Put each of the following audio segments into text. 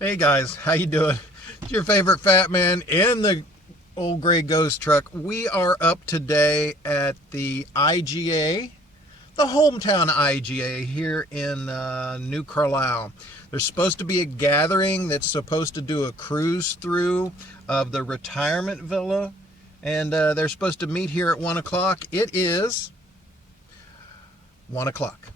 Hey guys, how you doing? It's your favorite fat man in the old gray ghost truck. We are up today at the IGA, the hometown IGA here in New Carlisle. There's supposed to be a gathering that's supposed to do a cruise through of the retirement villa, and they're supposed to meet here at 1 o'clock. It is 1 o'clock.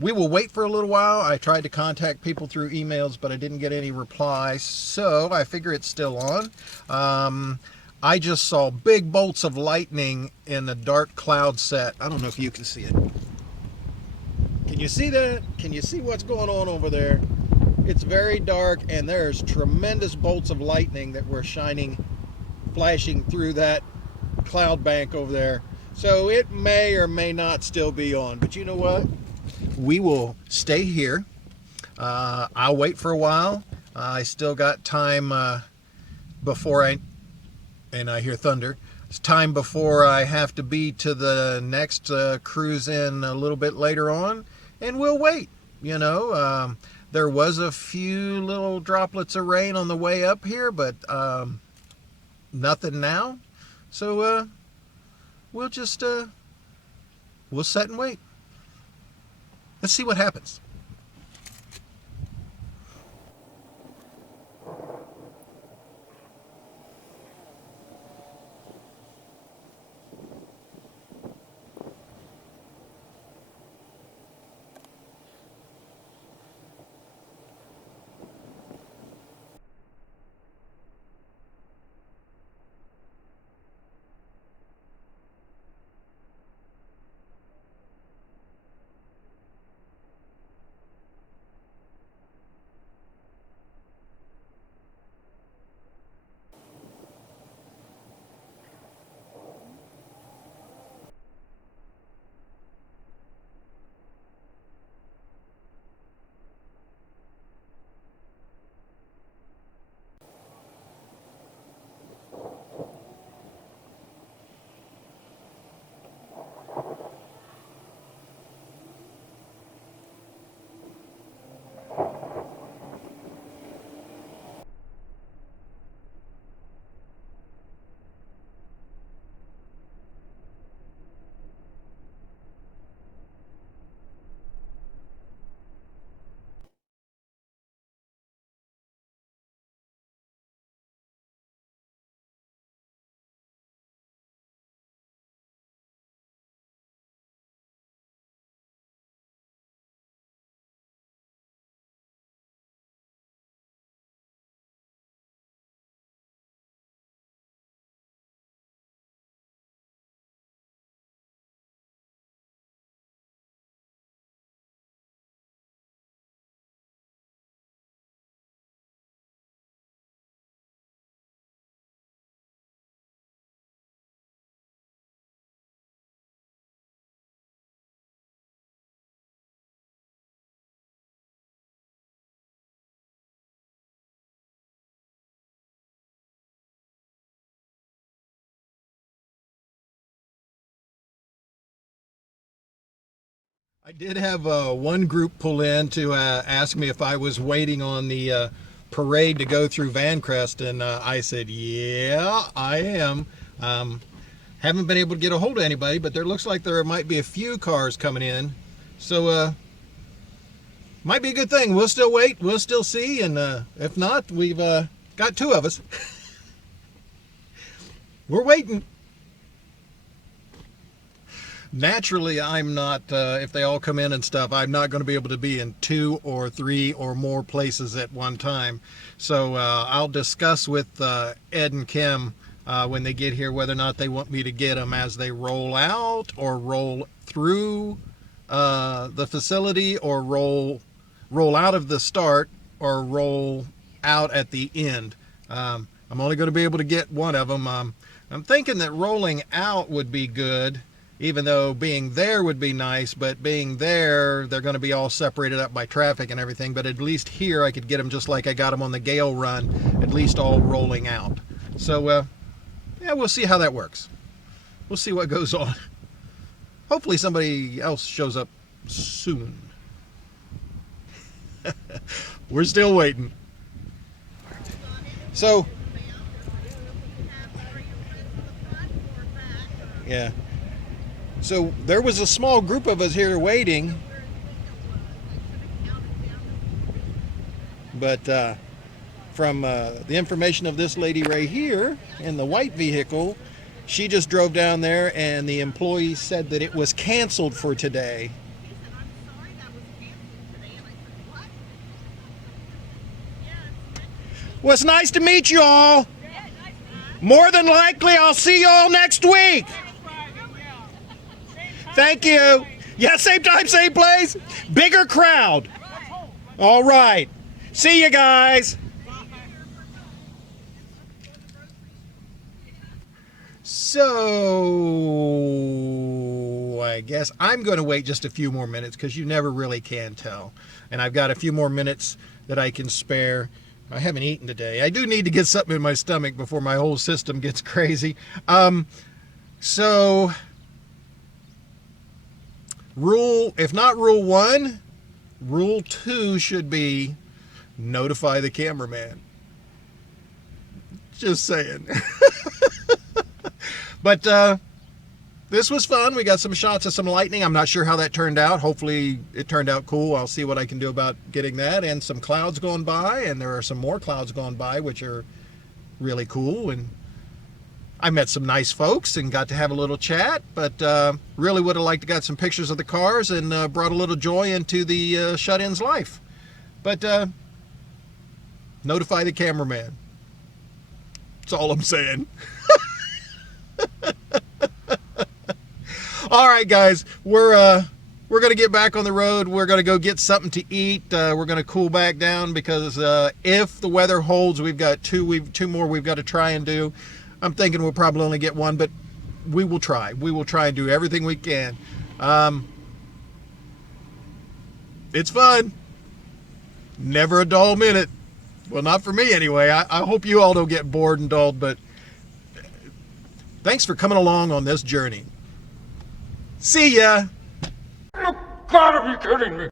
We will wait for a little while. I tried to contact people through emails, but I didn't get any reply, so I figure it's still on. I just saw big bolts of lightning in a dark cloud set. I don't know if you can see it. Can you see that? Can you see what's going on over there? It's very dark, and there's tremendous bolts of lightning that were flashing through that cloud bank over there. So it may or may not still be on, but you know what? We will stay here. I'll wait for a while. I still got time before and I hear thunder. It's time before I have to be to the next cruise in a little bit later on, and we'll wait. There was a few little droplets of rain on the way up here, but nothing now. So we'll just we'll sit and wait. Let's see what happens. I did have one group pull in to ask me if I was waiting on the parade to go through Vancrest, and I said, yeah, I am. Haven't been able to get a hold of anybody, but there looks like there might be a few cars coming in. So, might be a good thing. We'll still wait. We'll still see. And if not, we've got two of us. We're waiting. Naturally, I'm not, if they all come in and stuff, I'm not going to be able to be in 2 or 3 or more places at one time. So I'll discuss with Ed and Kim when they get here whether or not they want me to get them as they roll out or roll through the facility, or roll out of the start or roll out at the end. I'm only going to be able to get one of them. I'm thinking that rolling out would be good, even though being there would be nice, but being there, they're going to be all separated up by traffic and everything. But at least here I could get them just like I got them on the Gale run, at least all rolling out. So, yeah, we'll see how that works. We'll see what goes on. Hopefully somebody else shows up soon. We're still waiting. So, yeah. So there was a small group of us here waiting, but from the information of this lady right here in the white vehicle, she just drove down there and the employee said that it was canceled for today. Well, it's nice to meet you all. More than likely, I'll see you all next week. Thank you. Yeah, same time, same place. Bigger crowd. All right. See you guys. So, I guess I'm going to wait just a few more minutes because you never really can tell. And I've got a few more minutes that I can spare. I haven't eaten today. I do need to get something in my stomach before my whole system gets crazy. So, if not rule 1, rule 2 should be notify the cameraman. Just saying. But this was fun. We got some shots of some lightning. I'm not sure how that turned out. Hopefully it turned out cool. I'll see what I can do about getting that. And some clouds going by, and there are some more clouds going by, which are really cool. And I met some nice folks and got to have a little chat, but really would have liked to got some pictures of the cars and brought a little joy into the shut-in's life. But notify the cameraman. That's all I'm saying. All right, guys, we're gonna get back on the road. We're gonna go get something to eat. We're gonna cool back down because if the weather holds, we've got two more we've got to try and do. I'm thinking we'll probably only get one, but we will try. We will try and do everything we can. It's fun. Never a dull minute. Well, not for me anyway. I hope you all don't get bored and dulled, but thanks for coming along on this journey. See ya! You gotta be kidding me!